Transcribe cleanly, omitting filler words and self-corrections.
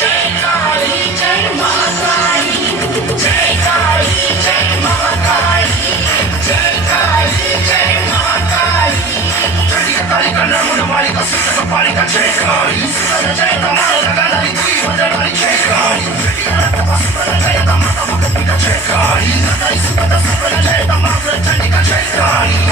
जय काली जय महाकाली, जय काली जय महाकाली, जय काली जय महाकाली। चंडी का काली का नाम वाली का सिर का पानी का जय काली, जय कमाल का गाना लिखी वजह वाली जय काली। चंडी का रक्त का सुपर जय का माता भगत का जय काली, इस पता सुपर जय का माता चंडी का जय काली।